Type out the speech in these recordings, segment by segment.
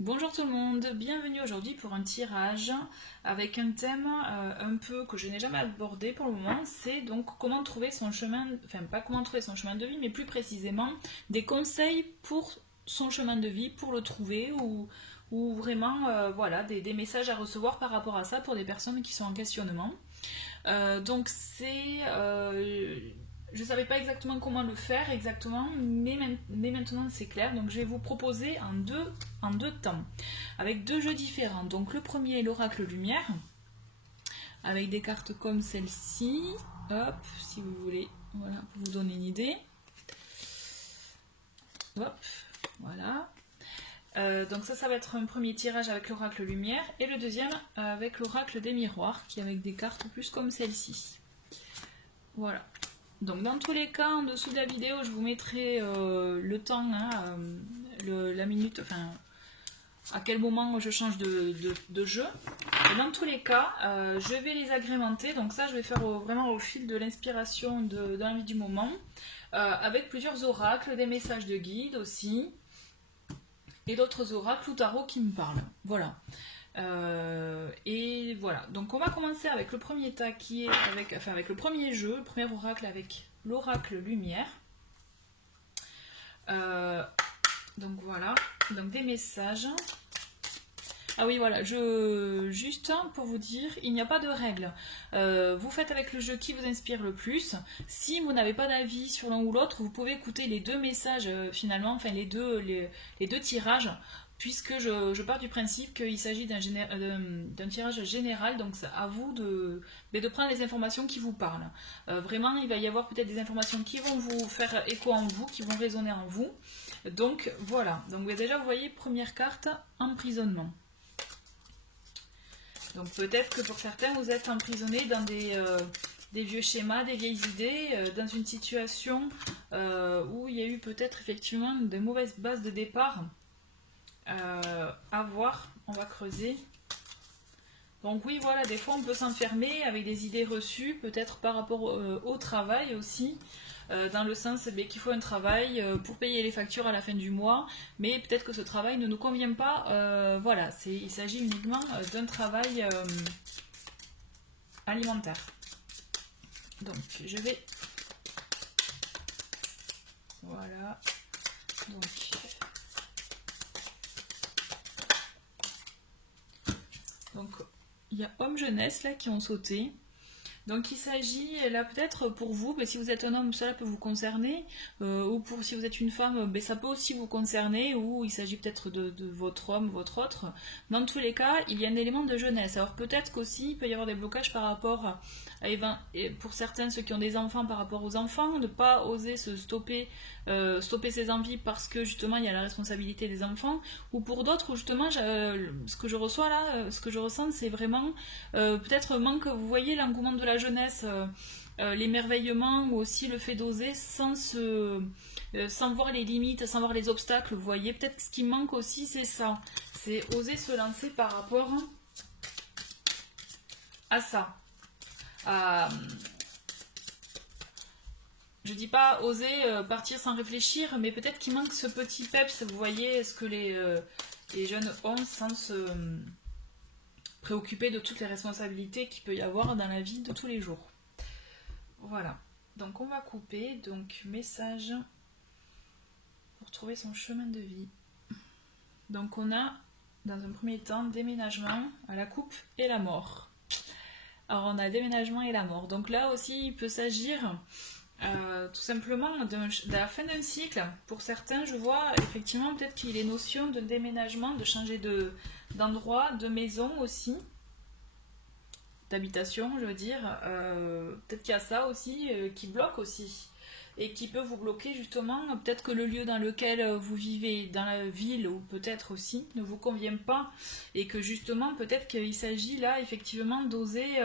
Bonjour tout le monde, bienvenue aujourd'hui pour un tirage avec un thème un peu que je n'ai jamais abordé pour le moment, c'est donc comment trouver son chemin, enfin pas comment trouver son chemin de vie, mais plus précisément des conseils pour son chemin de vie, pour le trouver ou vraiment voilà, des messages à recevoir par rapport à ça pour des personnes qui sont en questionnement. Donc c'est... je ne savais pas exactement comment le faire exactement, mais maintenant c'est clair. Donc je vais vous proposer en deux temps, avec deux jeux différents. Donc le premier est l'oracle lumière, avec des cartes comme celle-ci. Hop, si vous voulez, voilà, pour vous donner une idée. Hop, voilà. Donc ça va être un premier tirage avec l'oracle lumière, et le deuxième avec l'oracle des miroirs, qui est avec des cartes plus comme celle-ci. Voilà. Donc dans tous les cas, en dessous de la vidéo, je vous mettrai le temps, hein, la minute, enfin à quel moment je change de jeu. Et dans tous les cas, je vais les agrémenter. Donc ça, je vais faire vraiment au fil de l'inspiration de l'envie du moment, avec plusieurs oracles, des messages de guide aussi, et d'autres oracles ou tarot qui me parlent. Voilà. Et voilà, donc on va commencer avec le premier tas qui est avec le premier jeu, le premier oracle avec l'oracle lumière. Donc voilà, donc des messages. Ah oui, voilà, juste pour vous dire, il n'y a pas de règle. Vous faites avec le jeu qui vous inspire le plus. Si vous n'avez pas d'avis sur l'un ou l'autre, vous pouvez écouter les deux messages finalement, enfin les deux tirages, puisque je pars du principe qu'il s'agit d'un tirage général, donc c'est à vous de prendre les informations qui vous parlent. Vraiment, il va y avoir peut-être des informations qui vont vous faire écho en vous, qui vont résonner en vous. Donc voilà, donc déjà vous voyez, première carte, emprisonnement. Donc peut-être que pour certains, vous êtes emprisonné dans des vieux schémas, des vieilles idées, dans une situation où il y a eu peut-être effectivement de mauvaises bases de départ. À voir, on va creuser. Donc oui, voilà, des fois on peut s'enfermer avec des idées reçues, peut-être par rapport au travail aussi, dans le sens qu'il faut un travail pour payer les factures à la fin du mois, mais peut-être que ce travail ne nous convient pas. Voilà, il s'agit uniquement d'un travail alimentaire. Donc je vais... Voilà. Donc il y a homme jeunesse là qui ont sauté. Donc il s'agit là peut-être pour vous, mais si vous êtes un homme, cela peut vous concerner, ou pour si vous êtes une femme, ça peut aussi vous concerner, ou il s'agit peut-être de votre homme, votre autre. Dans tous les cas, il y a un élément de jeunesse. Alors peut-être qu'aussi il peut y avoir des blocages par rapport à, pour certains, ceux qui ont des enfants, par rapport aux enfants, de ne pas oser se stopper ses envies parce que justement il y a la responsabilité des enfants, ou pour d'autres où justement ce que je reçois là, ce que je ressens, c'est vraiment peut-être manque, vous voyez, l'engouement de la jeunesse, l'émerveillement, ou aussi le fait d'oser sans voir les limites, sans voir les obstacles. Vous voyez, peut-être ce qui manque aussi, c'est ça, c'est oser se lancer par rapport à ça. Je dis pas oser partir sans réfléchir, mais peut-être qu'il manque ce petit peps, vous voyez, ce que les jeunes ont sans se préoccuper de toutes les responsabilités qu'il peut y avoir dans la vie de tous les jours. Voilà, donc on va couper, donc message pour trouver son chemin de vie. Donc on a, dans un premier temps, déménagement, à la coupe et la mort. Alors on a déménagement et la mort, donc là aussi il peut s'agir tout simplement de la fin d'un cycle. Pour certains, je vois effectivement peut-être qu'il est notion de déménagement, de changer d'endroit, de maison aussi, d'habitation, je veux dire. Peut-être qu'il y a ça aussi qui bloque aussi, et qui peut vous bloquer justement. Peut-être que le lieu dans lequel vous vivez, dans la ville, ou peut-être aussi, ne vous convient pas, et que justement peut-être qu'il s'agit là effectivement d'oser,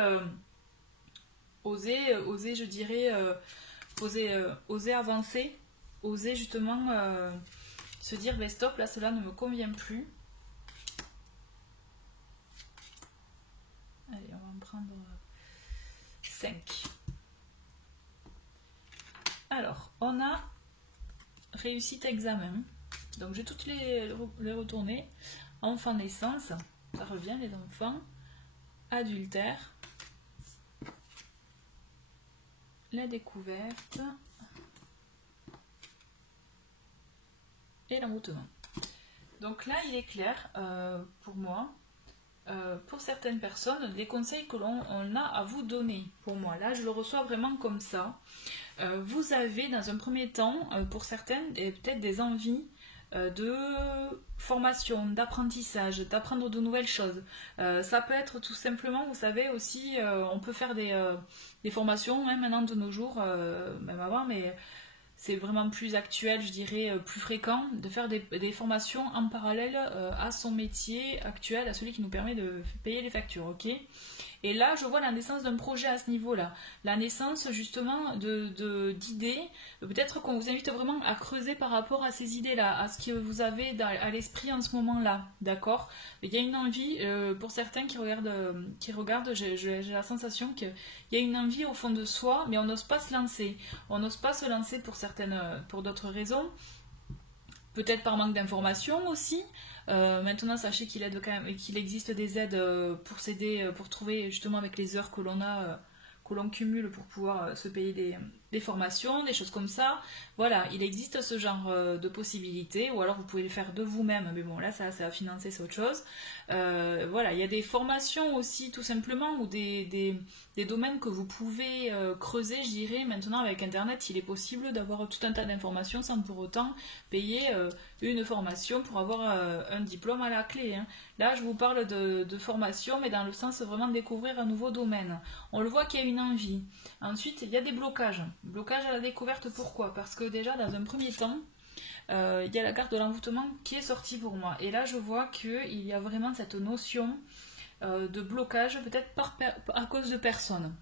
je dirais, oser avancer, oser justement se dire stop, là cela ne me convient plus. Allez, on va en prendre 5. Alors, on a réussite examen. Donc je vais toutes les retourner. enfant naissance, ça revient les enfants, adultère, la découverte et l'envoûtement. Donc là, il est clair pour moi, pour certaines personnes, les conseils que l'on a à vous donner. Pour moi, là, je le reçois vraiment comme ça. Vous avez, dans un premier temps, pour certaines, peut-être des envies de formation, d'apprentissage, d'apprendre de nouvelles choses. Ça peut être tout simplement, vous savez aussi, on peut faire des formations, hein, maintenant de nos jours, même avant, mais c'est vraiment plus actuel, je dirais, plus fréquent, de faire des formations en parallèle à son métier actuel, à celui qui nous permet de payer les factures, ok? Et là, je vois la naissance d'un projet à ce niveau-là. La naissance, justement, d'idées. Peut-être qu'on vous invite vraiment à creuser par rapport à ces idées-là, à ce que vous avez à l'esprit en ce moment-là. D'accord? Il y a une envie, pour certains qui regardent, j'ai la sensation qu'il y a une envie au fond de soi, mais on n'ose pas se lancer. On n'ose pas se lancer pour d'autres raisons. Peut-être par manque d'informations aussi. Maintenant, sachez qu'il existe des aides pour s'aider, pour trouver justement avec les heures que l'on a, que l'on cumule pour pouvoir se payer des formations, des choses comme ça. Voilà, il existe ce genre de possibilités, ou alors vous pouvez le faire de vous-même, mais bon, là, ça va financer, c'est autre chose. Voilà, il y a des formations aussi, tout simplement, ou des domaines que vous pouvez creuser, je dirais. Maintenant, avec Internet, il est possible d'avoir tout un tas d'informations sans pour autant payer une formation pour avoir un diplôme à la clé. Hein. Là, je vous parle de formation, mais dans le sens vraiment de découvrir un nouveau domaine. On le voit qu'il y a une envie. Ensuite, il y a des blocages. Blocage à la découverte, pourquoi? Parce que déjà, dans un premier temps, il y a la carte de l'envoûtement qui est sortie pour moi. Et là, je vois qu'il y a vraiment cette notion de blocage, peut-être à cause de personnes.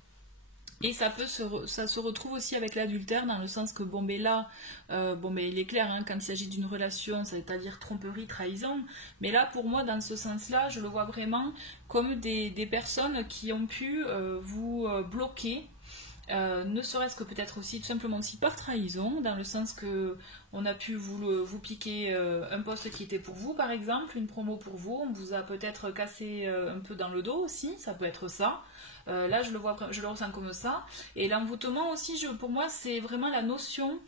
Et ça se retrouve aussi avec l'adultère, dans le sens que, bon, mais là, il est clair, hein, quand il s'agit d'une relation, c'est-à-dire tromperie, trahison, mais là, pour moi, dans ce sens-là, je le vois vraiment comme des personnes qui ont pu vous bloquer, ne serait-ce que peut-être aussi tout simplement aussi par trahison, dans le sens que on a pu vous piquer un poste qui était pour vous, par exemple, une promo pour vous, on vous a peut-être cassé un peu dans le dos aussi, ça peut être ça. Là, je le ressens comme ça. Et l'envoûtement aussi, pour moi, c'est vraiment la notion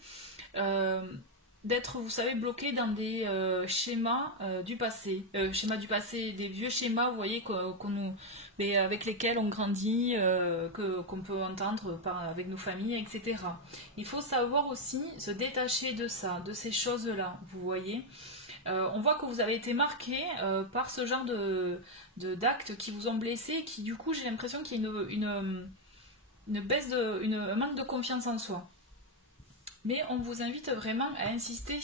d'être, vous savez, bloqué dans des schémas du passé. Schémas du passé, des vieux schémas, vous voyez, mais avec lesquels on grandit, qu'on peut entendre avec nos familles, etc. Il faut savoir aussi se détacher de ça, de ces choses-là, vous voyez. On voit que vous avez été marqué par ce genre d'actes qui vous ont blessé, qui du coup j'ai l'impression qu'il y a une baisse un manque de confiance en soi. Mais on vous invite vraiment à insister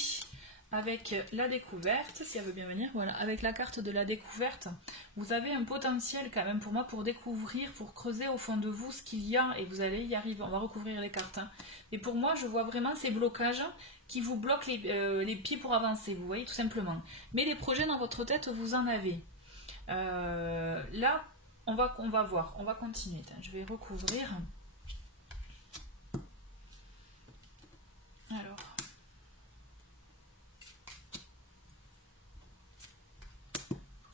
avec la découverte, si elle veut bien venir, voilà, avec la carte de la découverte, vous avez un potentiel quand même pour moi pour découvrir, pour creuser au fond de vous ce qu'il y a, et vous allez y arriver, on va recouvrir les cartes. Hein. Et pour moi, je vois vraiment ces blocages qui vous bloquent les pieds pour avancer, vous voyez, tout simplement. Mais les projets dans votre tête, vous en avez. Là, on va voir, on va continuer. Je vais recouvrir. Alors...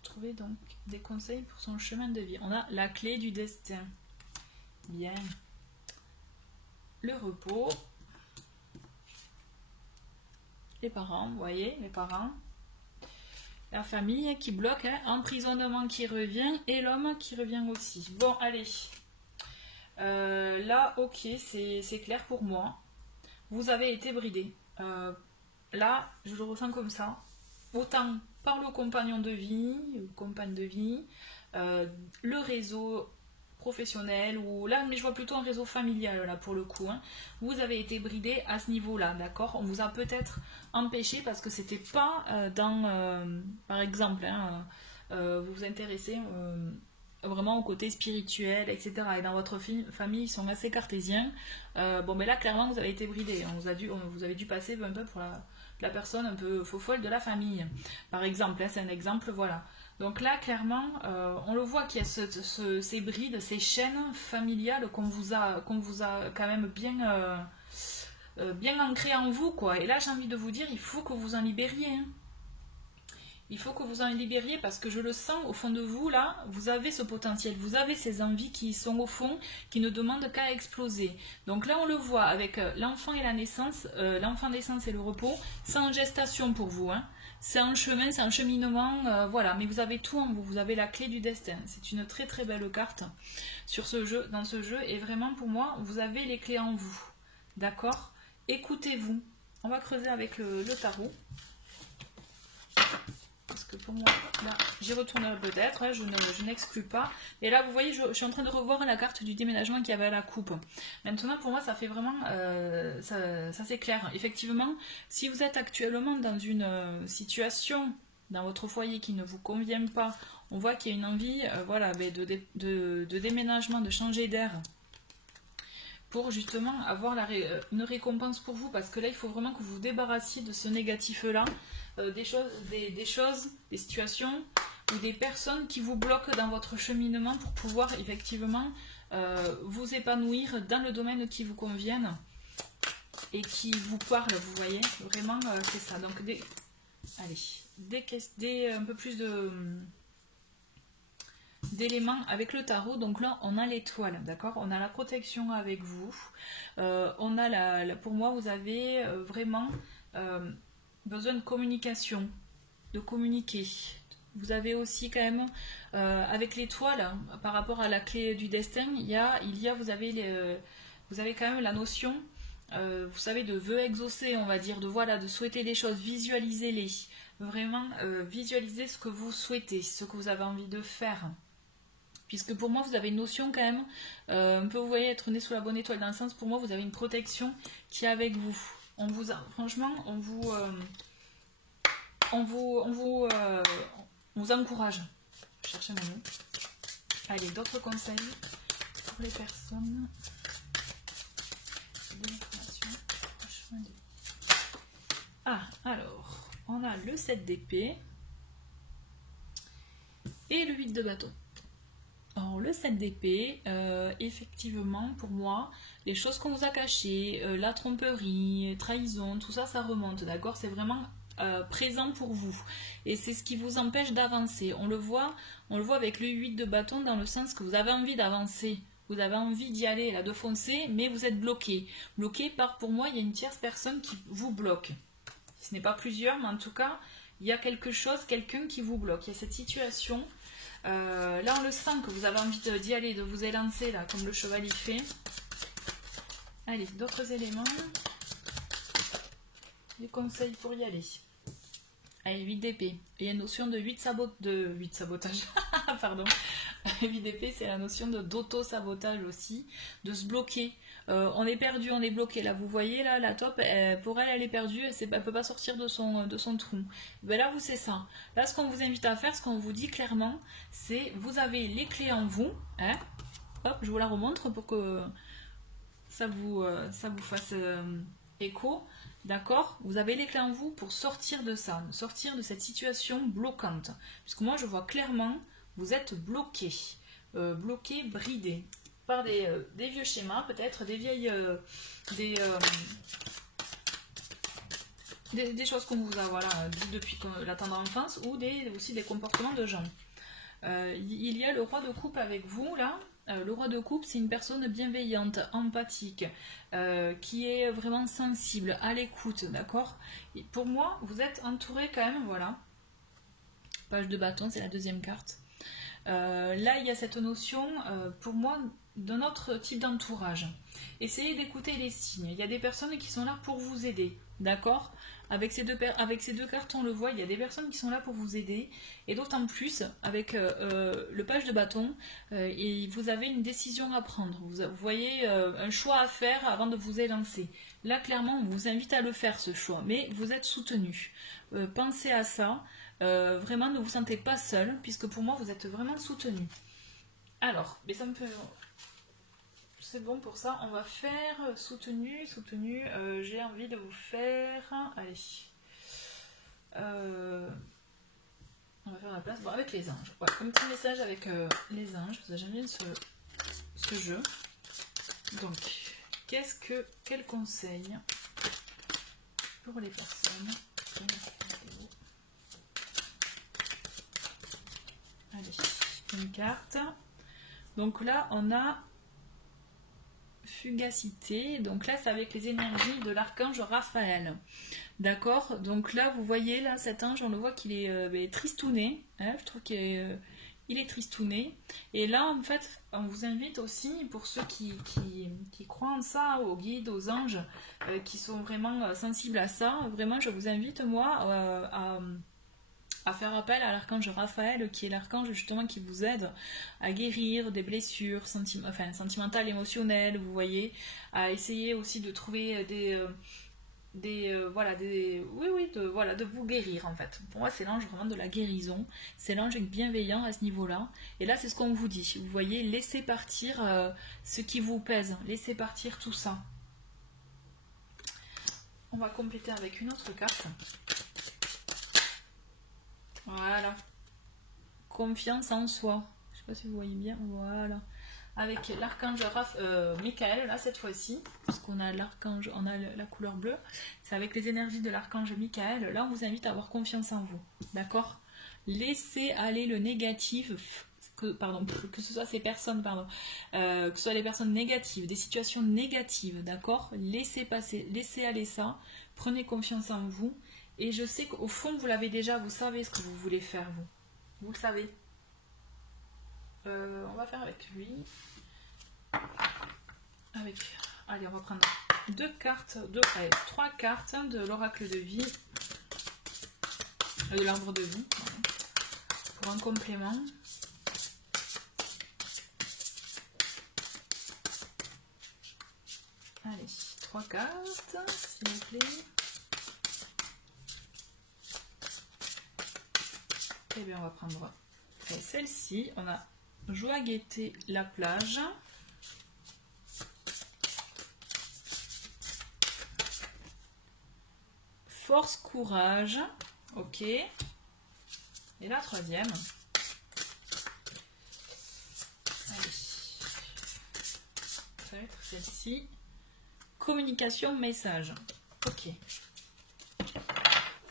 trouver donc des conseils pour son chemin de vie. On a la clé du destin. Bien. Le repos. Les parents, vous voyez, les parents. La famille qui bloque, hein, emprisonnement qui revient et l'homme qui revient aussi. Bon, allez. Là, ok, c'est clair pour moi. Vous avez été bridé. Là, je le ressens comme ça. Autant par le compagnon de vie, compagne de vie, le réseau professionnel, ou là, mais je vois plutôt un réseau familial, là, pour le coup. Hein. Vous avez été bridé à ce niveau-là, d'accord? On vous a peut-être empêché parce que c'était pas par exemple, hein, vous vous intéressez vraiment au côté spirituel, etc. Et dans votre famille, ils sont assez cartésiens. Bon, mais là, clairement, vous avez été bridé. Vous avez dû passer un peu pour la personne un peu faux-folle de la famille. Par exemple, hein, c'est un exemple, voilà. Donc là, clairement, on le voit qu'il y a ces brides, ces chaînes familiales qu'on vous a quand même bien ancrées en vous, quoi. Et là, j'ai envie de vous dire, il faut que vous en libériez. Hein. Il faut que vous en libériez parce que je le sens au fond de vous, là, vous avez ce potentiel, vous avez ces envies qui sont au fond, qui ne demandent qu'à exploser. Donc là, on le voit avec l'enfant et la naissance, l'enfant naissance et le repos, c'est en gestation pour vous, hein. C'est un chemin, c'est un cheminement, voilà, mais vous avez tout en vous, vous avez la clé du destin. C'est une très très belle carte sur ce jeu, dans ce jeu, et vraiment pour moi, vous avez les clés en vous, d'accord? Écoutez-vous. On va creuser avec le tarot. Parce que pour moi, là, j'y retournerai peut-être, hein, je n'exclus pas. Et là, vous voyez, je suis en train de revoir la carte du déménagement qui avait à la coupe. Maintenant, pour moi, ça fait vraiment, ça c'est clair. Effectivement, si vous êtes actuellement dans une situation, dans votre foyer qui ne vous convient pas, on voit qu'il y a une envie, voilà, de déménagement, de changer d'air, pour justement avoir une récompense pour vous, parce que là, il faut vraiment que vous vous débarrassiez de ce négatif-là, des choses, des situations ou des personnes qui vous bloquent dans votre cheminement pour pouvoir effectivement vous épanouir dans le domaine qui vous convienne et qui vous parle, vous voyez, vraiment c'est ça. Donc un peu plus d'éléments avec le tarot. Donc là on a l'étoile, d'accord, on a la protection avec vous, on a pour moi vous avez vraiment besoin de communication, de communiquer. Vous avez aussi quand même avec l'étoile, par rapport à la clé du destin, vous avez quand même la notion, vous savez, de vœux exaucés, on va dire, de souhaiter des choses, visualisez-les, vraiment visualisez ce que vous souhaitez, ce que vous avez envie de faire. Puisque pour moi, vous avez une notion quand même, un peu, vous voyez, être né sous la bonne étoile, dans le sens, pour moi, vous avez une protection qui est avec vous. Franchement, on vous encourage. Je cherche un mot. Allez, d'autres conseils pour les personnes. Ah, alors, on a le 7 d'épée et le 8 de bâton. Alors, le 7 d'épée, effectivement, pour moi, les choses qu'on vous a cachées, la tromperie, trahison, tout ça, ça remonte, d'accord? C'est vraiment présent pour vous. Et c'est ce qui vous empêche d'avancer. On le voit avec le 8 de bâton, dans le sens que vous avez envie d'avancer. Vous avez envie d'y aller, là, de foncer, mais vous êtes bloqué. Bloqué par, pour moi, il y a une tierce personne qui vous bloque. Ce n'est pas plusieurs, mais en tout cas, il y a quelque chose, quelqu'un qui vous bloque. Il y a cette situation. Là, on le sent que vous avez envie d'y aller, de vous élancer, là, comme le cheval y fait. Allez, d'autres éléments. Des conseils pour y aller. Allez, 8 d'épée. Il y a une notion de 8 sabotage. Pardon. 8 d'épée, c'est la notion d'auto-sabotage aussi, de se bloquer. On est perdu, on est bloqué. Là, vous voyez, là, la taupe, pour elle, elle est perdue, elle ne peut pas sortir de son trou. Ben là, c'est ça. Là, ce qu'on vous invite à faire, ce qu'on vous dit clairement, c'est vous avez les clés en vous. Hein. Hop, je vous la remontre pour que ça vous fasse écho. D'accord? Vous avez les clés en vous pour sortir de ça, sortir de cette situation bloquante. Puisque moi, je vois clairement, vous êtes bloqué, bridé, par des vieux schémas, peut-être des vieilles... des choses qu'on vous a dit depuis la tendre enfance, ou aussi des comportements de gens. Il y a le roi de coupe avec vous, là. Le roi de coupe, c'est une personne bienveillante, empathique, qui est vraiment sensible, à l'écoute, d'accord? Pour moi, vous êtes entouré quand même, voilà. Page de bâton, c'est la deuxième carte. Là, il y a cette notion, pour moi, d'un autre type d'entourage. Essayez d'écouter les signes. Il y a des personnes qui sont là pour vous aider, d'accord? Avec ces deux cartes, on le voit, il y a des personnes qui sont là pour vous aider. Et d'autant plus, avec le page de bâton, et vous avez une décision à prendre. Vous voyez un choix à faire avant de vous élancer. Là, clairement, on vous invite à le faire, ce choix. Mais vous êtes soutenu. Pensez à ça. Vraiment, ne vous sentez pas seul, puisque pour moi, vous êtes vraiment soutenu. Alors, mais ça me fait... C'est bon pour ça, on va faire soutenu. J'ai envie de vous faire... Allez. On va faire la place. Bon, avec les anges. Ouais, comme petit message avec les anges. J'aime bien ce jeu. Donc, quel conseil pour les personnes une carte. Donc là, on a fugacité. Donc là, c'est avec les énergies de l'archange Raphaël. D'accord? Donc là, vous voyez, là, cet ange, on le voit qu'il est tristouné. Hein, je trouve qu'il est, il est tristouné. Et là, en fait, on vous invite aussi, pour ceux qui croient en ça, aux guides, aux anges, qui sont vraiment sensibles à ça, vraiment, je vous invite, moi, à faire appel à l'archange Raphaël, qui est l'archange justement qui vous aide à guérir des blessures sentimentales, émotionnelles, vous voyez, à essayer aussi de trouver de vous guérir en fait. Pour moi, c'est l'ange vraiment de la guérison, c'est l'ange bienveillant à ce niveau-là. Et là, c'est ce qu'on vous dit. Vous voyez, laissez partir ce qui vous pèse, laissez partir tout ça. On va compléter avec une autre carte. Voilà. Confiance en soi. Je sais pas si vous voyez bien. Voilà. Avec l'archange Michael, là, cette fois-ci, parce qu'on a l'archange, on a la couleur bleue. C'est avec les énergies de l'archange Michael. Là, on vous invite à avoir confiance en vous. D'accord? Laissez aller le négatif. Que ce soit ces personnes, que ce soit les personnes négatives, des situations négatives, d'accord? Laissez passer, laissez aller ça. Prenez confiance en vous. Et je sais qu'au fond, vous l'avez déjà, vous savez ce que vous voulez faire, vous. Vous le savez. On va faire avec lui. Allez, on va prendre trois cartes de l'oracle de vie. De l'arbre de vie. Pour un complément. Allez, 3 cartes, s'il vous plaît. Et bien, on va prendre celle-ci. On a joie, gaieté, la plage. Force, courage. Ok. Et la troisième. Allez. Ça va être celle-ci. Communication, message. Ok.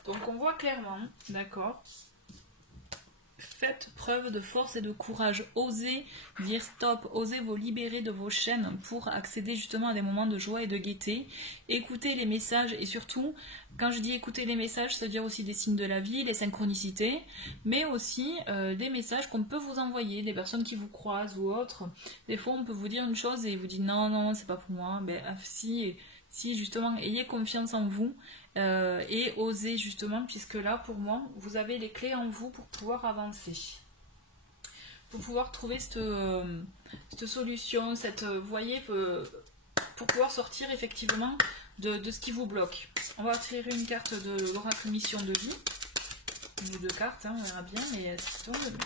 Donc, on voit clairement, d'accord. Faites preuve de force et de courage. Osez dire stop, osez vous libérer de vos chaînes pour accéder justement à des moments de joie et de gaieté. Écoutez les messages et surtout, quand je dis écouter les messages, c'est-à-dire aussi des signes de la vie, les synchronicités, mais aussi des messages qu'on peut vous envoyer, des personnes qui vous croisent ou autres. Des fois, on peut vous dire une chose et vous dit non, non, c'est pas pour moi. Ben, si justement, ayez confiance en vous. Et osez justement, puisque là pour moi vous avez les clés en vous pour pouvoir avancer, pour pouvoir trouver cette solution, vous voyez, pour pouvoir sortir effectivement de ce qui vous bloque. On va tirer une carte de l'oracle mission de vie, ou 2 cartes, hein, on verra bien, mais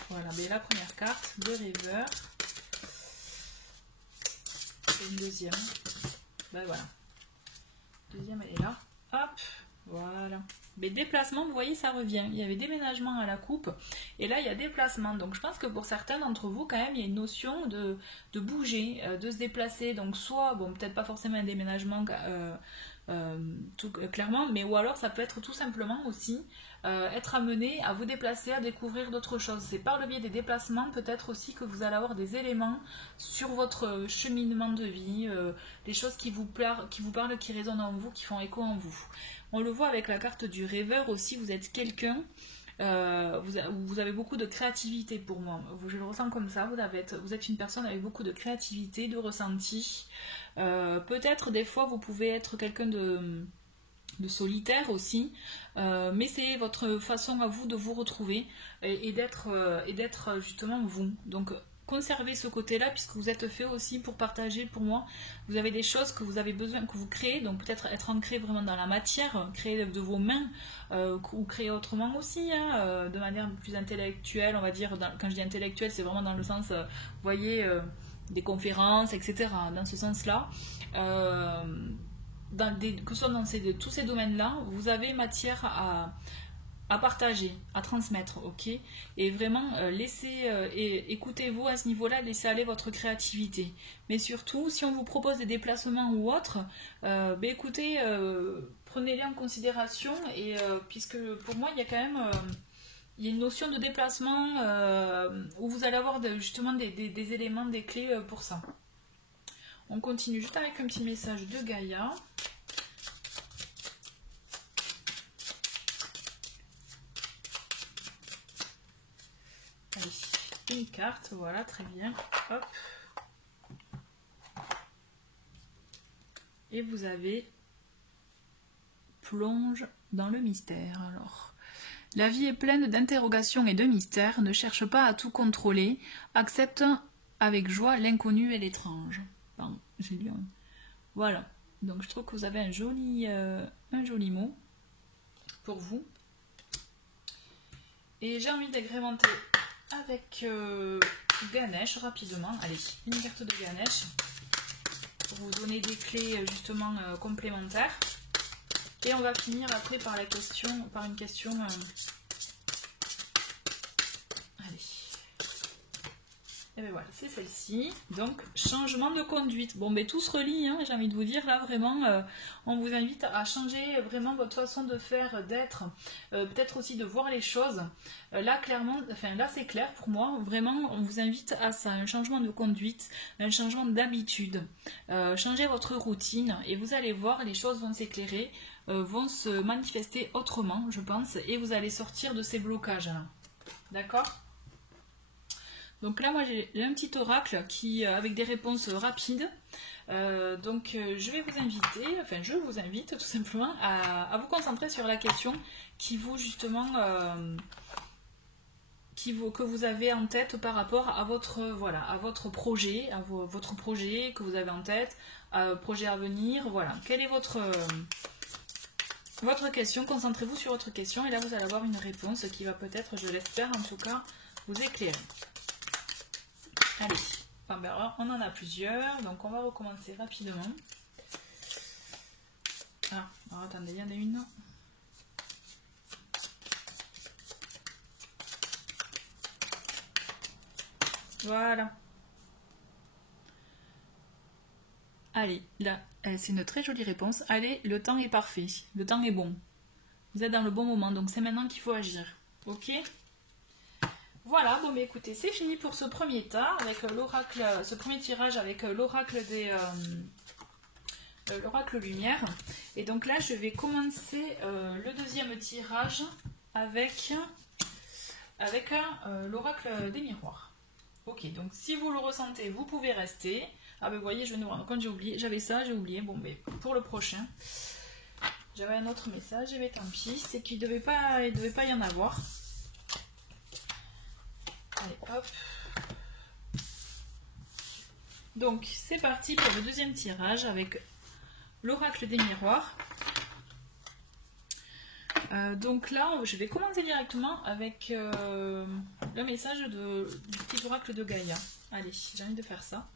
voilà, mais la première carte de rêveur et une deuxième, ben voilà, deuxième elle est là. Hop, voilà. Mais déplacement, vous voyez, ça revient. Il y avait déménagement à la coupe. Et là, il y a déplacement. Donc, je pense que pour certains d'entre vous, quand même, il y a une notion de bouger, de se déplacer. Donc, soit, bon, peut-être pas forcément un déménagement clairement, mais ou alors ça peut être tout simplement aussi être amené à vous déplacer, à découvrir d'autres choses. C'est par le biais des déplacements peut-être aussi que vous allez avoir des éléments sur votre cheminement de vie, des choses qui vous parlent, qui résonnent en vous, qui font écho en vous. On le voit avec la carte du rêveur aussi, vous êtes quelqu'un, vous avez beaucoup de créativité pour moi, je le ressens comme ça, vous êtes une personne avec beaucoup de créativité, de ressenti. Peut-être des fois vous pouvez être quelqu'un de solitaire aussi, mais c'est votre façon à vous de vous retrouver et d'être justement vous. Donc conservez ce côté-là puisque vous êtes fait aussi pour partager. Pour moi, vous avez des choses que vous avez besoin, que vous créez, donc peut-être être ancré vraiment dans la matière, créer de vos mains ou créer autrement aussi, hein, de manière plus intellectuelle, on va dire. Quand je dis intellectuelle, c'est vraiment dans le sens, vous voyez, des conférences, etc. Dans ce sens-là. Que ce soit dans tous ces domaines-là, vous avez matière à partager, à transmettre, ok? Et vraiment, écoutez-vous à ce niveau-là, laissez aller votre créativité. Mais surtout, si on vous propose des déplacements ou autres, écoutez, prenez-les en considération, et puisque pour moi, il y a quand même il y a une notion de déplacement où vous allez avoir justement des éléments, des clés pour ça. On continue juste avec un petit message de Gaïa. Allez, une carte, voilà, très bien. Hop. Et vous avez plonge dans le mystère. Alors, la vie est pleine d'interrogations et de mystères. Ne cherche pas à tout contrôler. Accepte avec joie l'inconnu et l'étrange. Pardon, j'ai lu un... Voilà. Donc, je trouve que vous avez un joli mot pour vous. Et j'ai envie d'agrémenter avec Ganesh rapidement. Allez, une carte de Ganesh pour vous donner des clés justement complémentaires. Et on va finir après par une question. Allez. Et bien voilà, c'est celle-ci. Donc, changement de conduite. Bon, mais tout se relie, hein, j'ai envie de vous dire, là, vraiment, on vous invite à changer vraiment votre façon de faire, d'être, peut-être aussi de voir les choses. Là, clairement, enfin, là, c'est clair pour moi. Vraiment, on vous invite à ça, un changement de conduite, un changement d'habitude. Changez votre routine et vous allez voir, les choses vont s'éclairer, vont se manifester autrement, je pense, et vous allez sortir de ces blocages-là. D'accord ? Donc là, moi, j'ai un petit oracle avec des réponses rapides. Donc, je vais vous inviter, enfin, je vous invite tout simplement à vous concentrer sur la question qui vous, justement, que vous avez en tête par rapport à votre, voilà, à votre projet, votre projet que vous avez en tête, projet à venir, voilà. Quelle est votre question? Concentrez-vous sur votre question et là, vous allez avoir une réponse qui va peut-être, je l'espère en tout cas, vous éclairer. Allez, enfin, ben alors, on en a plusieurs, donc on va recommencer rapidement. Ah, alors attendez, il y en a une. Voilà. Allez, là, c'est une très jolie réponse. Allez, le temps est parfait, le temps est bon. Vous êtes dans le bon moment, donc c'est maintenant qu'il faut agir. Ok ? Voilà, bon mais écoutez, c'est fini pour ce premier tas avec l'oracle, ce premier tirage avec l'oracle l'oracle lumière. Et donc là, je vais commencer le deuxième tirage avec l'oracle des miroirs. Ok, donc si vous le ressentez, vous pouvez rester. Ah ben vous voyez, je viens de voir, quand j'ai oublié, j'avais ça, j'ai oublié. Bon ben pour le prochain, j'avais un autre message, et ben tant pis, c'est qu'il devait pas y en avoir. Allez, hop. Donc, c'est parti pour le deuxième tirage avec l'oracle des miroirs. Donc là, je vais commencer directement avec le message du petit oracle de Gaïa. Allez, j'ai envie de faire ça.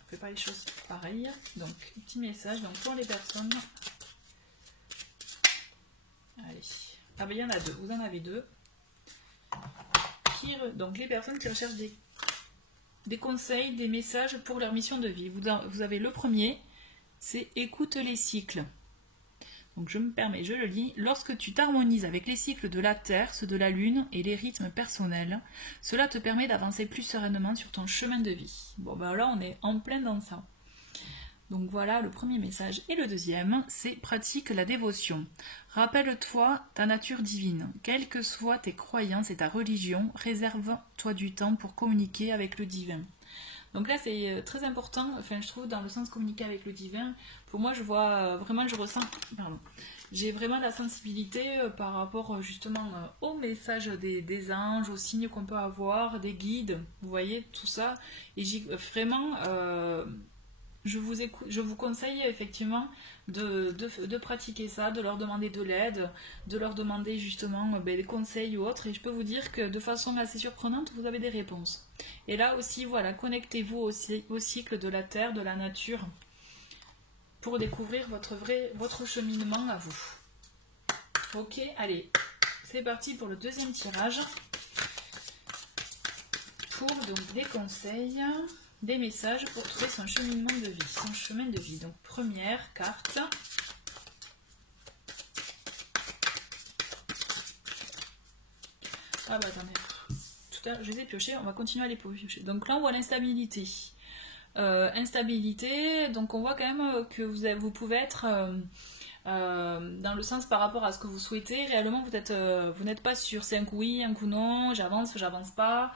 On ne fait pas les choses pareilles. Donc, petit message donc pour les personnes. Allez. Ah ben, il y en a deux. Vous en avez deux. Donc les personnes qui recherchent des conseils, des messages pour leur mission de vie. Vous avez le premier, c'est écoute les cycles. Donc je me permets, je le lis. Lorsque tu t'harmonises avec les cycles de la Terre, ceux de la Lune et les rythmes personnels, cela te permet d'avancer plus sereinement sur ton chemin de vie. Bon ben là on est en plein dans ça. Donc voilà le premier message. Et le deuxième, c'est pratique la dévotion. Rappelle-toi ta nature divine. Quelles que soient tes croyances et ta religion, réserve-toi du temps pour communiquer avec le divin. Donc là c'est très important, enfin je trouve dans le sens communiquer avec le divin. Pour moi je vois vraiment, je ressens, j'ai vraiment la sensibilité par rapport justement au message des anges, aux signes qu'on peut avoir, des guides, vous voyez tout ça. Et vraiment... je vous conseille effectivement de pratiquer ça, de leur demander de l'aide, de leur demander justement des conseils ou autres. Et je peux vous dire que de façon assez surprenante, vous avez des réponses. Et là aussi, voilà, connectez-vous au cycle de la Terre, de la nature, pour découvrir votre cheminement à vous. Ok, allez, c'est parti pour le deuxième tirage. Pour donc des conseils... des messages pour trouver son cheminement de vie, son chemin de vie. Donc première carte. Ah bah attendez, tout à l'heure je les ai piochés, on va continuer à les piocher. Donc là on voit l'instabilité. Instabilité, donc on voit quand même que vous pouvez être dans le sens par rapport à ce que vous souhaitez. Réellement vous n'êtes pas sûr, c'est un coup oui, un coup non, j'avance pas.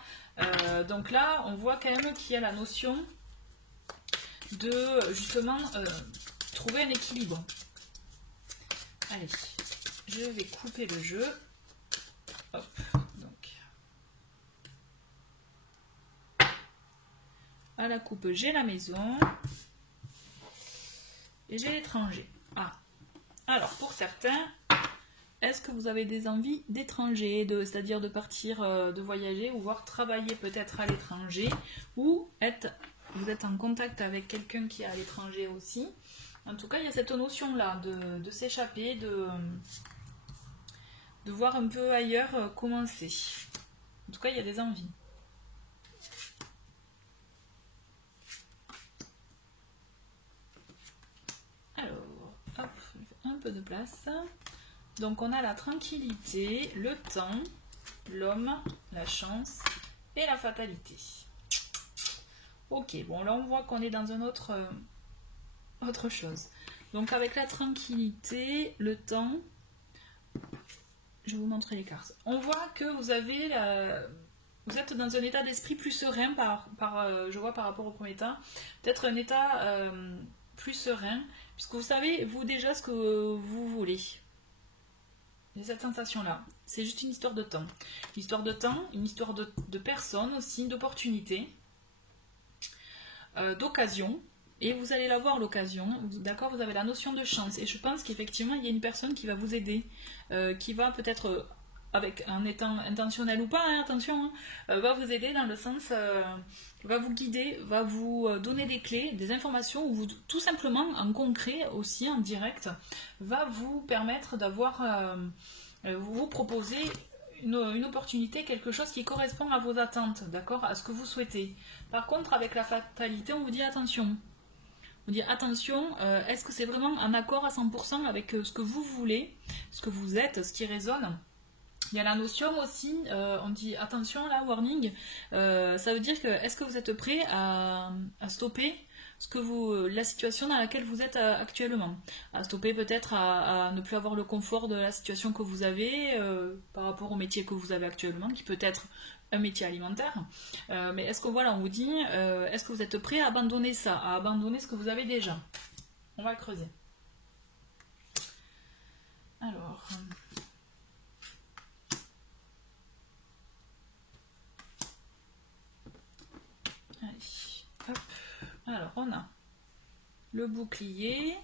Donc là on voit quand même qu'il y a la notion de justement trouver un équilibre. Allez, je vais couper le jeu. Hop, donc. À la coupe, j'ai la maison. Et j'ai l'étranger. Ah. Alors, pour certains, est-ce que vous avez des envies d'étranger, c'est-à-dire de partir, de voyager, ou voire travailler peut-être à l'étranger, ou vous êtes en contact avec quelqu'un qui est à l'étranger aussi. En tout cas, il y a cette notion-là de s'échapper, de voir un peu ailleurs comment c'est. En tout cas, il y a des envies. Alors, hop, je fais un peu de place. Donc, on a la tranquillité, le temps, l'homme, la chance et la fatalité. Ok, bon, là, on voit qu'on est dans un autre chose. Donc, avec la tranquillité, le temps, je vais vous montrer les cartes. On voit que vous êtes dans un état d'esprit plus serein je vois par rapport au premier état. Peut-être un état plus serein, puisque vous savez, vous déjà, ce que vous voulez. J'ai cette sensation-là. C'est juste une histoire de temps. Une histoire de temps, une histoire de personne aussi, d'opportunité, d'occasion. Et vous allez l'avoir l'occasion, d'accord, vous avez la notion de chance. Et je pense qu'effectivement, il y a une personne qui va vous aider, qui va peut-être, en étant intentionnel ou pas, hein, attention, va vous aider dans le sens, va vous guider, va vous donner des clés, des informations, ou tout simplement, en concret aussi, en direct, va vous permettre d'avoir, vous proposer une opportunité, quelque chose qui correspond à vos attentes, d'accord, à ce que vous souhaitez. Par contre, avec la fatalité, on vous dit attention. On dit attention, est-ce que c'est vraiment en accord à 100% avec ce que vous voulez, ce que vous êtes, ce qui résonne? Il y a la notion aussi, on dit attention là, warning, ça veut dire que est-ce que vous êtes prêt à stopper la situation dans laquelle vous êtes actuellement, à stopper peut-être à ne plus avoir le confort de la situation que vous avez par rapport au métier que vous avez actuellement, qui peut être un métier alimentaire, mais est-ce que voilà, on vous dit, est-ce que vous êtes prêt à abandonner ça, à abandonner ce que vous avez déjà? On va creuser. Alors, allez, hop. Alors, on a le bouclier,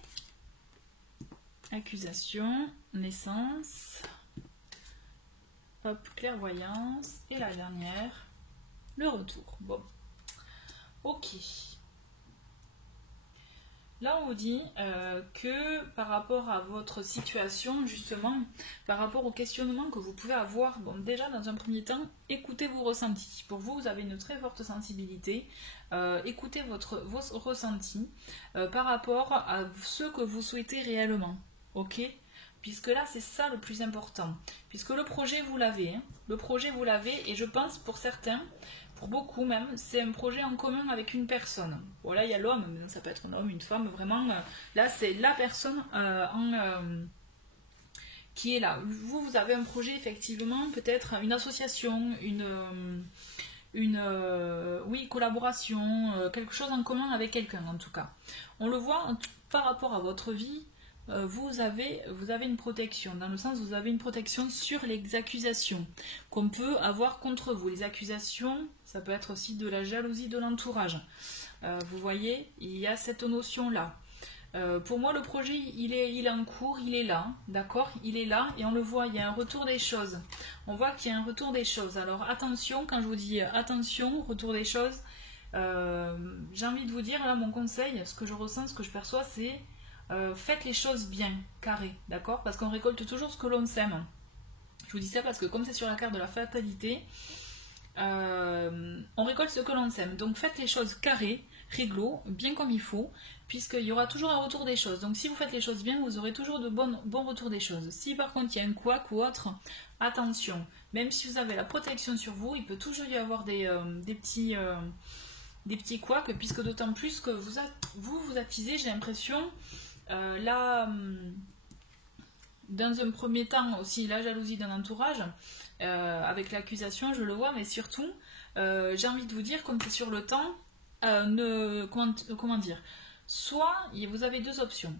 accusation, naissance, hop, clairvoyance, et la dernière, le retour. Bon, ok. Là, on vous dit que par rapport à votre situation, justement, par rapport au questionnement que vous pouvez avoir, bon, déjà, dans un premier temps, écoutez vos ressentis. Pour vous, vous avez une très forte sensibilité. Écoutez vos ressentis par rapport à ce que vous souhaitez réellement. Ok ? Puisque là, c'est ça le plus important. Puisque le projet, vous l'avez. Hein. Le projet, vous l'avez. Et je pense, pour certains, pour beaucoup même, c'est un projet en commun avec une personne. Bon, là, il y a l'homme, mais ça peut être un homme, une femme, vraiment. Là, c'est la personne qui est là. Vous avez un projet, effectivement, peut-être une association, une collaboration, quelque chose en commun avec quelqu'un, en tout cas. On le voit par rapport à votre vie. Vous avez une protection, dans le sens où vous avez une protection sur les accusations qu'on peut avoir contre vous. Les accusations, ça peut être aussi de la jalousie de l'entourage. Vous voyez, il y a cette notion-là. Pour moi, le projet, il est en cours, il est là, d'accord? Il est là et on le voit, il y a un retour des choses. On voit qu'il y a un retour des choses. Alors attention, quand je vous dis attention, retour des choses, j'ai envie de vous dire, là, mon conseil, ce que je ressens, ce que je perçois, c'est faites les choses bien, carré, d'accord? Parce qu'on récolte toujours ce que l'on sème. Je vous dis ça parce que comme c'est sur la carte de la fatalité, On récolte ce que l'on sème. Donc faites les choses carrées, réglo, bien comme il faut, puisqu'il y aura toujours un retour des choses. Donc si vous faites les choses bien, vous aurez toujours de bons retours des choses. Si par contre il y a un couac ou autre, attention. Même si vous avez la protection sur vous, il peut toujours y avoir des petits couacs, puisque d'autant plus que vous attisez, j'ai l'impression, là, dans un premier temps aussi, la jalousie d'un entourage, avec l'accusation, je le vois, mais surtout, j'ai envie de vous dire, comme c'est sur le temps, comment dire, soit vous avez deux options.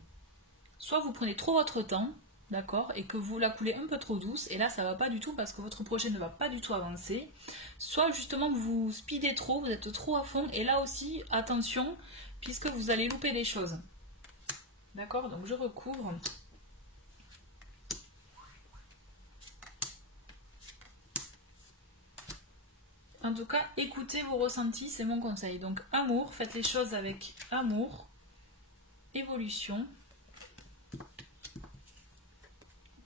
Soit vous prenez trop votre temps, d'accord, et que vous la coulez un peu trop douce, et là ça va pas du tout parce que votre projet ne va pas du tout avancer. Soit justement vous speedez trop, vous êtes trop à fond, et là aussi, attention, puisque vous allez louper des choses. D'accord, donc je recouvre. En tout cas, écoutez vos ressentis, c'est mon conseil. Donc amour, faites les choses avec amour, évolution.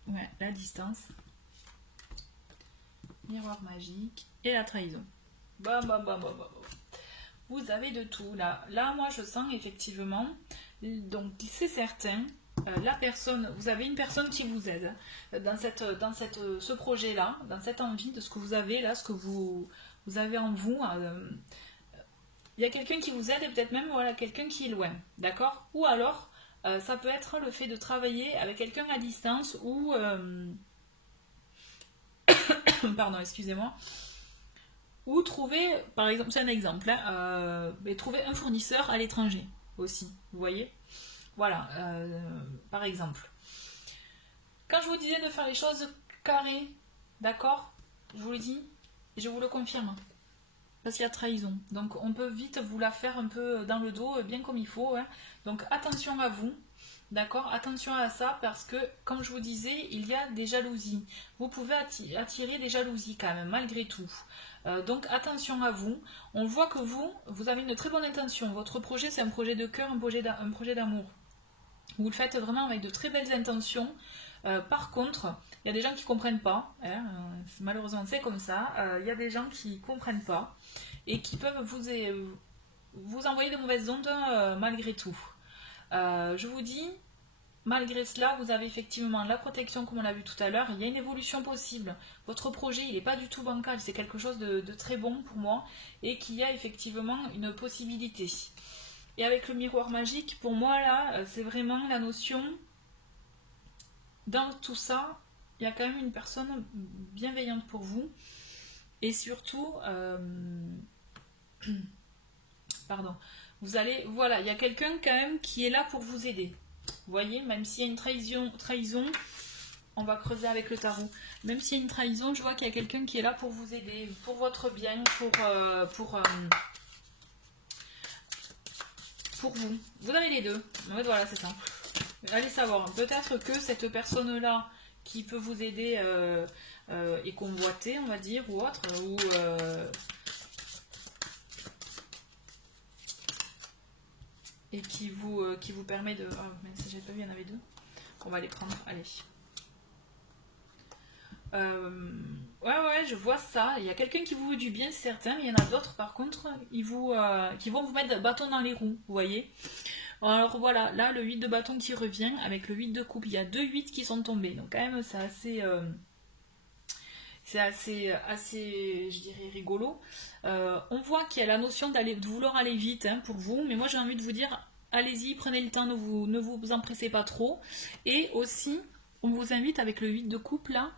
Ouais, la distance, miroir magique et la trahison. Bam, bam, bam, bam, bam. Vous avez de tout là. Là, moi, je sens effectivement. Donc, c'est certain. La personne, vous avez une personne qui vous aide dans ce projet-là, dans cette envie de ce que vous avez là, ce que vous avez en vous. Il y a quelqu'un qui vous aide et peut-être même voilà, quelqu'un qui est loin, d'accord? Ou alors, ça peut être le fait de travailler avec quelqu'un à distance ou... pardon, excusez-moi. Ou trouver, par exemple, c'est un exemple, hein, trouver un fournisseur à l'étranger aussi, vous voyez? Voilà, par exemple. Quand je vous disais de faire les choses carrées, d'accord? Je vous le dis, et je vous le confirme. Parce qu'il y a trahison. Donc on peut vite vous la faire un peu dans le dos, bien comme il faut. Hein. Donc attention à vous. D'accord? Attention à ça parce que, comme je vous disais, il y a des jalousies. Vous pouvez attirer des jalousies quand même, malgré tout. Donc attention à vous. On voit que vous avez une très bonne intention. Votre projet, c'est un projet de cœur, un projet d'amour. Vous le faites vraiment avec de très belles intentions. Par contre, il y a des gens qui ne comprennent pas. Hein, malheureusement, c'est comme ça. Il y a des gens qui ne comprennent pas et qui peuvent vous envoyer de mauvaises ondes malgré tout. Je vous dis, malgré cela, vous avez effectivement la protection comme on l'a vu tout à l'heure. Il y a une évolution possible. Votre projet, il n'est pas du tout bancal. C'est quelque chose de très bon pour moi et qui a effectivement une possibilité. Et avec le miroir magique, pour moi, là, c'est vraiment la notion... Dans tout ça, il y a quand même une personne bienveillante pour vous. Et surtout... pardon. Vous allez... Voilà, il y a quelqu'un quand même qui est là pour vous aider. Vous voyez, même s'il y a une trahison, on va creuser avec le tarot. Même s'il y a une trahison, je vois qu'il y a quelqu'un qui est là pour vous aider, pour votre bien, pour vous. Vous avez les deux. En fait, voilà, c'est ça. Allez savoir. Peut-être que cette personne-là qui peut vous aider est convoitée, on va dire, ou autre, ou... et qui vous permet de... Oh, mais si j'avais pas vu, il y en avait deux. On va les prendre, allez. Ouais, je vois ça. Il y a quelqu'un qui vous veut du bien, c'est certain. Il y en a d'autres, par contre, qui vont vous mettre bâton dans les roues, vous voyez. Alors voilà, là, le 8 de bâton qui revient, avec le 8 de coupe. Il y a 2 8 qui sont tombés. Donc quand même, c'est assez, je dirais, rigolo. On voit qu'il y a la notion de vouloir aller vite hein, pour vous. Mais moi, j'ai envie de vous dire, allez-y, prenez le temps, ne vous empressez pas trop. Et aussi, on vous invite avec le 8 de coupe, là,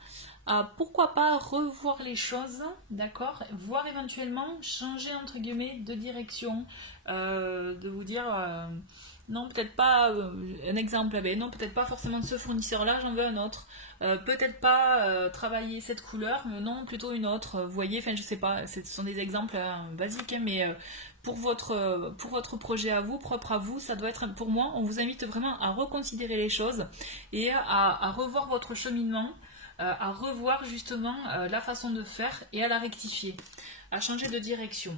à pourquoi pas revoir les choses, d'accord, voire éventuellement changer entre guillemets de direction, de vous dire non peut-être pas un exemple, non peut-être pas forcément ce fournisseur là, j'en veux un autre, peut-être pas travailler cette couleur, mais non plutôt une autre, vous voyez, enfin je sais pas, ce sont des exemples basiques, hein, mais pour votre projet à vous, propre à vous, ça doit être, pour moi, on vous invite vraiment à reconsidérer les choses et à revoir votre cheminement, à revoir justement la façon de faire et à la rectifier, à changer de direction.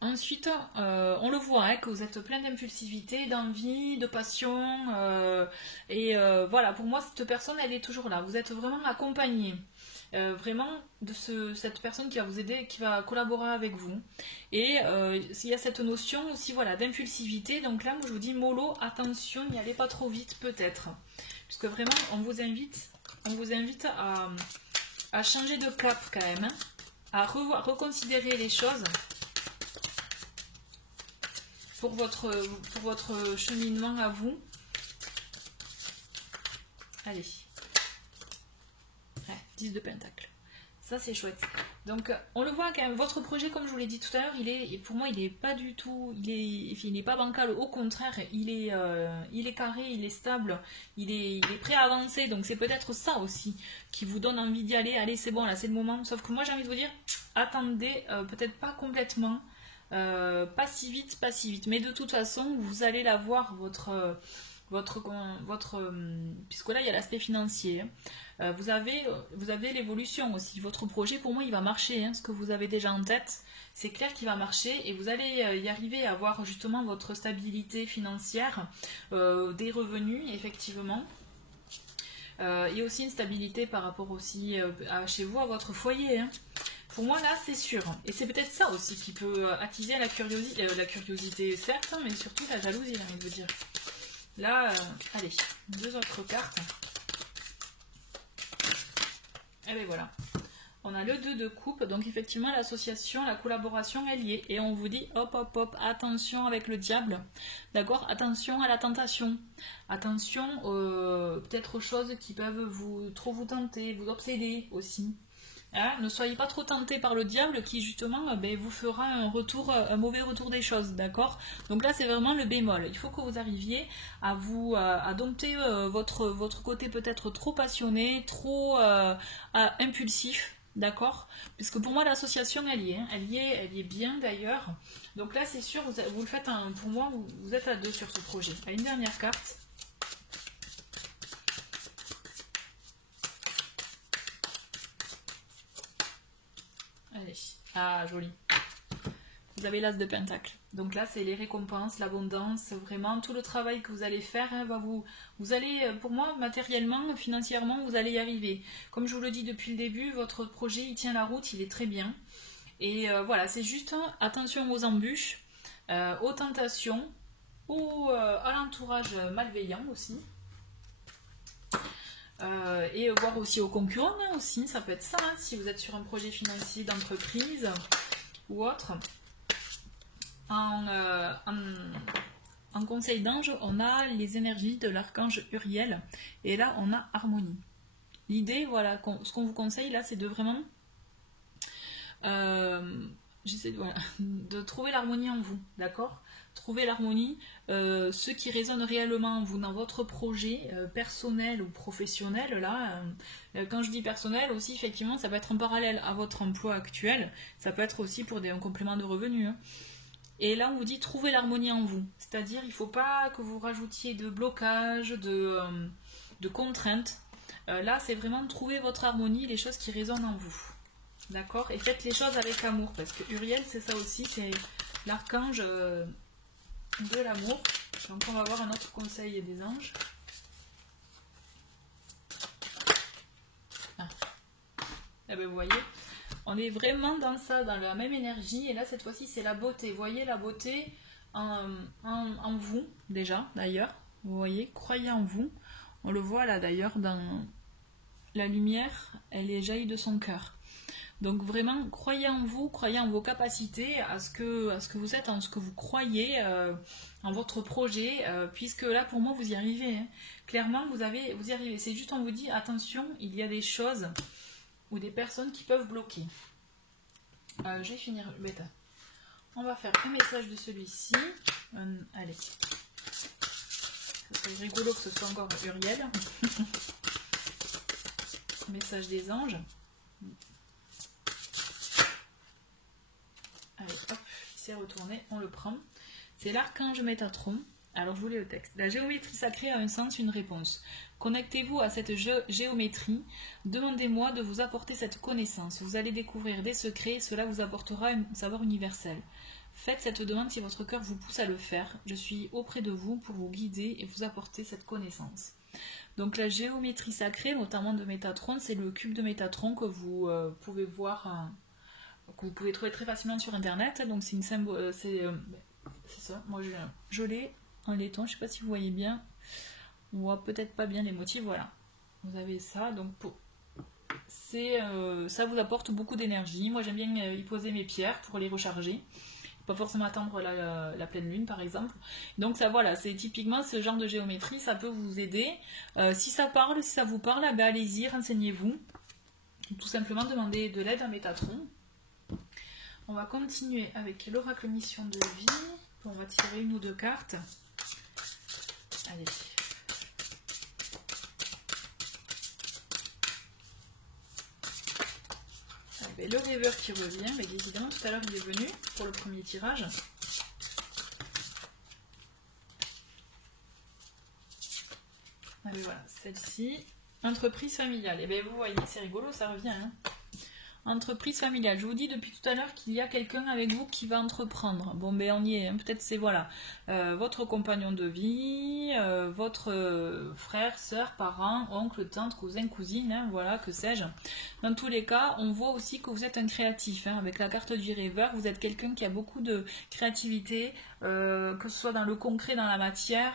Ensuite, on le voit hein, que vous êtes plein d'impulsivité, d'envie, de passion, et voilà, pour moi cette personne elle est toujours là, vous êtes vraiment accompagné. vraiment de cette personne qui va vous aider, qui va collaborer avec vous. Et s'il y a cette notion aussi, voilà, d'impulsivité, donc là, moi, je vous dis, mollo, attention, n'y allez pas trop vite, peut-être. Puisque vraiment, on vous invite à changer de cap quand même, hein, à reconsidérer les choses pour votre cheminement à vous. Allez. Ouais, 10 de pentacle. Ça, c'est chouette. Donc, on le voit quand même. Votre projet, comme je vous l'ai dit tout à l'heure, pour moi, il n'est pas du tout... Il n'est pas bancal. Au contraire, il est carré, il est stable. Il est prêt à avancer. Donc, c'est peut-être ça aussi qui vous donne envie d'y aller. Allez, c'est bon, là, c'est le moment. Sauf que moi, j'ai envie de vous dire, attendez, peut-être pas complètement. Pas si vite, pas si vite. Mais de toute façon, vous allez l'avoir, puisque là il y a l'aspect financier, vous avez l'évolution aussi. Votre projet, pour moi, il va marcher, hein, ce que vous avez déjà en tête, c'est clair qu'il va marcher et vous allez y arriver à avoir justement votre stabilité financière, des revenus effectivement, et aussi une stabilité par rapport aussi chez vous, à votre foyer, hein. Pour moi, là, c'est sûr. Et c'est peut-être ça aussi qui peut attiser la curiosité, certes, mais surtout la jalousie, j'ai envie de vous dire. Là, allez, 2 autres cartes. Et bien voilà. On a le 2 de coupe. Donc effectivement, l'association, la collaboration, elle y est. Et on vous dit, hop, hop, hop, attention avec le diable. D'accord? Attention à la tentation. Attention peut-être aux choses qui peuvent trop vous tenter, vous obséder aussi. Hein, ne soyez pas trop tentés par le diable qui justement vous fera un mauvais retour des choses, d'accord? Donc là c'est vraiment le bémol. Il faut que vous arriviez à dompter votre côté peut-être trop passionné, trop impulsif, d'accord? Puisque pour moi l'association elle y est, hein, elle y est bien d'ailleurs. Donc là c'est sûr, vous le faites, pour moi vous êtes à 2 sur ce projet. Allez, une dernière carte. Allez, ah joli. Vous avez l'as de pentacle. Donc là c'est les récompenses, l'abondance, vraiment tout le travail que vous allez faire, hein, vous allez, pour moi, matériellement, financièrement, vous allez y arriver. Comme je vous le dis depuis le début, votre projet il tient la route, il est très bien. Et voilà, c'est juste attention aux embûches, aux tentations, à l'entourage malveillant aussi. Et voir aussi aux concurrents, hein, aussi, ça peut être ça, hein, si vous êtes sur un projet financier d'entreprise ou autre. En conseil d'ange, on a les énergies de l'archange Uriel, et là on a harmonie. L'idée, voilà, ce qu'on vous conseille là, c'est de vraiment de trouver l'harmonie en vous, d'accord? Trouver l'harmonie, ce qui résonne réellement en vous dans votre projet personnel ou professionnel. Là, quand je dis personnel aussi, effectivement, ça peut être en parallèle à votre emploi actuel, ça peut être aussi pour un complément de revenus, hein. Et là, on vous dit trouver l'harmonie en vous, c'est-à-dire il ne faut pas que vous rajoutiez de blocages, de contraintes. Là, c'est vraiment trouver votre harmonie, les choses qui résonnent en vous. D'accord? Et faites les choses avec amour, parce que Uriel, c'est ça aussi, c'est l'archange de l'amour. Donc on va voir un autre conseil des anges. Ah. Eh bien, vous voyez, on est vraiment dans ça, dans la même énergie. Et là, cette fois-ci, c'est la beauté. Vous voyez la beauté en vous, déjà, d'ailleurs. Vous voyez, croyez en vous. On le voit là, d'ailleurs, dans la lumière, elle est jaillie de son cœur. Donc vraiment, croyez en vous, croyez en vos capacités, à ce que vous êtes, en ce que vous croyez, en votre projet, puisque là, pour moi, vous y arrivez, hein. Clairement, vous y arrivez. C'est juste, on vous dit, attention, il y a des choses ou des personnes qui peuvent bloquer. Je vais finir. Bêta. On va faire un message de celui-ci. Allez. Ça serait rigolo que ce soit encore Uriel. Message des anges. Allez, hop, il s'est retourné, on le prend. C'est l'archange Métatron. Alors, je vous lis le texte. La géométrie sacrée a un sens, une réponse. Connectez-vous à cette géométrie. Demandez-moi de vous apporter cette connaissance. Vous allez découvrir des secrets et cela vous apportera un savoir universel. faites cette demande si votre cœur vous pousse à le faire. Je suis auprès de vous pour vous guider et vous apporter cette connaissance. Donc la géométrie sacrée, notamment de Métatron, c'est le cube de Métatron que vous pouvez voir, que vous pouvez trouver très facilement sur internet. Donc c'est une symbole, c'est ça. Moi je l'ai en laiton, je sais pas si vous voyez bien. On voit peut-être pas bien les motifs, voilà. Vous avez ça, donc ça vous apporte beaucoup d'énergie. Moi j'aime bien y poser mes pierres pour les recharger. Pas forcément attendre la pleine lune par exemple. Donc ça voilà, c'est typiquement ce genre de géométrie, ça peut vous aider. Si ça vous parle, ben allez-y, renseignez-vous. Tout simplement demandez de l'aide à Métatron. On va continuer avec l'oracle mission de vie. On va tirer une ou deux cartes. Allez. Le rêveur qui revient, mais évidemment tout à l'heure il est venu pour le premier tirage. Allez, voilà, celle-ci. Entreprise familiale. Et bien vous voyez, c'est rigolo, ça revient. Hein. Entreprise familiale. Je vous dis depuis tout à l'heure qu'il y a quelqu'un avec vous qui va entreprendre. Bon, ben on y est. Hein. Peut-être c'est voilà votre compagnon de vie, votre frère, sœur, parent, oncle, tante, cousin, cousine, hein, voilà, que sais-je. Dans tous les cas, on voit aussi que vous êtes un créatif. Hein. Avec la carte du rêveur, vous êtes quelqu'un qui a beaucoup de créativité, que ce soit dans le concret, dans la matière,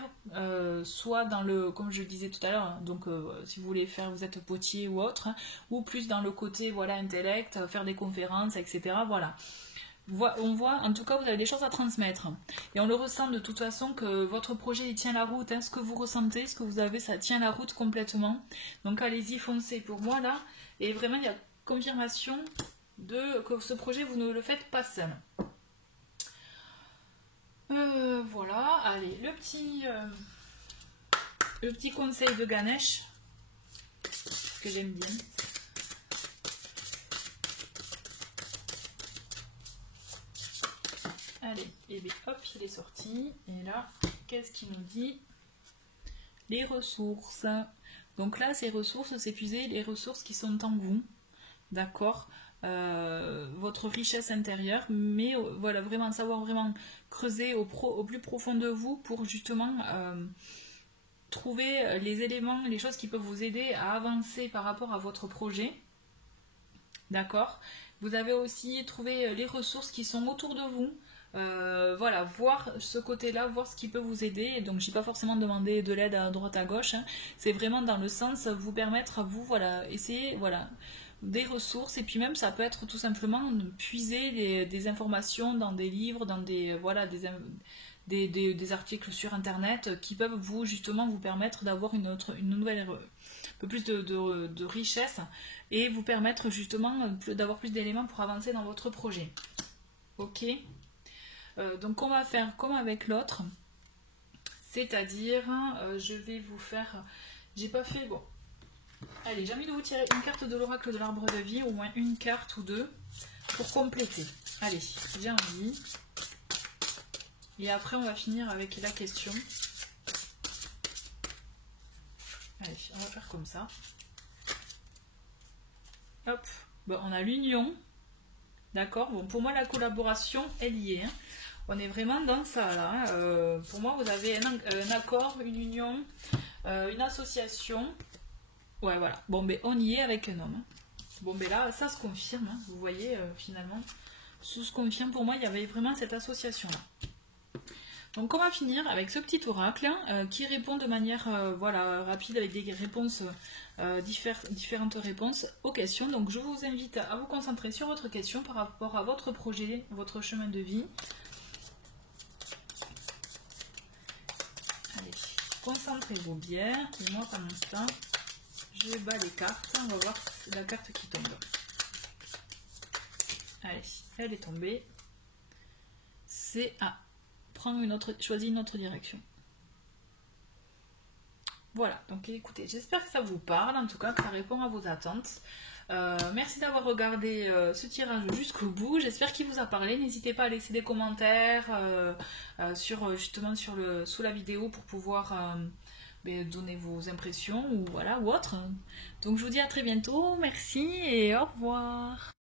soit dans le, comme je le disais tout à l'heure, hein, donc si vous voulez faire, vous êtes potier ou autre, hein, ou plus dans le côté voilà intellect, faire des conférences, etc. Voilà. On voit, en tout cas, vous avez des choses à transmettre. Et on le ressent de toute façon que votre projet il tient la route. Hein, ce que vous ressentez, ce que vous avez, ça tient la route complètement. Donc allez-y, foncez. Pour moi là, et vraiment il y a confirmation que ce projet vous ne le faites pas seul. Voilà, allez, le petit conseil de Ganesh que j'aime bien. Allez, et bien hop, il est sorti. Et là, qu'est-ce qu'il nous dit? Les ressources. Donc là, ces ressources, c'est puiser les ressources qui sont en vous. D'accord, votre richesse intérieure, mais voilà, vraiment savoir vraiment creuser au plus profond de vous pour justement trouver les éléments, les choses qui peuvent vous aider à avancer par rapport à votre projet. D'accord, vous avez aussi trouvé les ressources qui sont autour de vous. Voilà, voir ce côté-là, voir ce qui peut vous aider. Et donc, je n'ai pas forcément demandé de l'aide à droite à gauche. Hein. C'est vraiment dans le sens vous permettre à vous, voilà, essayer, voilà, des ressources. Et puis même, ça peut être tout simplement de puiser des informations dans des livres, dans des, voilà, des articles sur Internet qui peuvent vous, justement, vous permettre d'avoir une nouvelle, un peu plus de richesse et vous permettre justement d'avoir plus d'éléments pour avancer dans votre projet. Ok. Donc on va faire comme avec l'autre, c'est-à-dire je vais vous faire, j'ai pas fait, bon, allez, j'ai envie de vous tirer une carte de l'oracle de l'arbre de vie, au moins une carte ou deux, pour compléter. Allez, j'ai envie, et après on va finir avec la question. Allez, on va faire comme ça. Hop, bon, on a l'union, d'accord, bon, pour moi la collaboration, elle y est, hein. On est vraiment dans ça là. Pour moi, vous avez un accord, une union, une association. Ouais, voilà. Bon, ben on y est avec un homme. Hein. Bon, ben là, ça se confirme. Hein. Vous voyez, finalement, ça se confirme. Pour moi, il y avait vraiment cette association là. Donc, on va finir avec ce petit oracle qui répond de manière voilà, rapide avec des réponses, différentes réponses aux questions. Donc, je vous invite à vous concentrer sur votre question par rapport à votre projet, votre chemin de vie. Concentrez-vous bien, et moi pendant ce temps, je bats les cartes, on va voir la carte qui tombe. Allez, elle est tombée. C'est à prendre choisir une autre direction. Voilà, donc écoutez, j'espère que ça vous parle, en tout cas que ça répond à vos attentes. Merci d'avoir regardé ce tirage jusqu'au bout, j'espère qu'il vous a parlé. N'hésitez pas à laisser des commentaires justement sous la vidéo pour pouvoir donner vos impressions ou voilà ou autre. Donc je vous dis à très bientôt, merci et au revoir.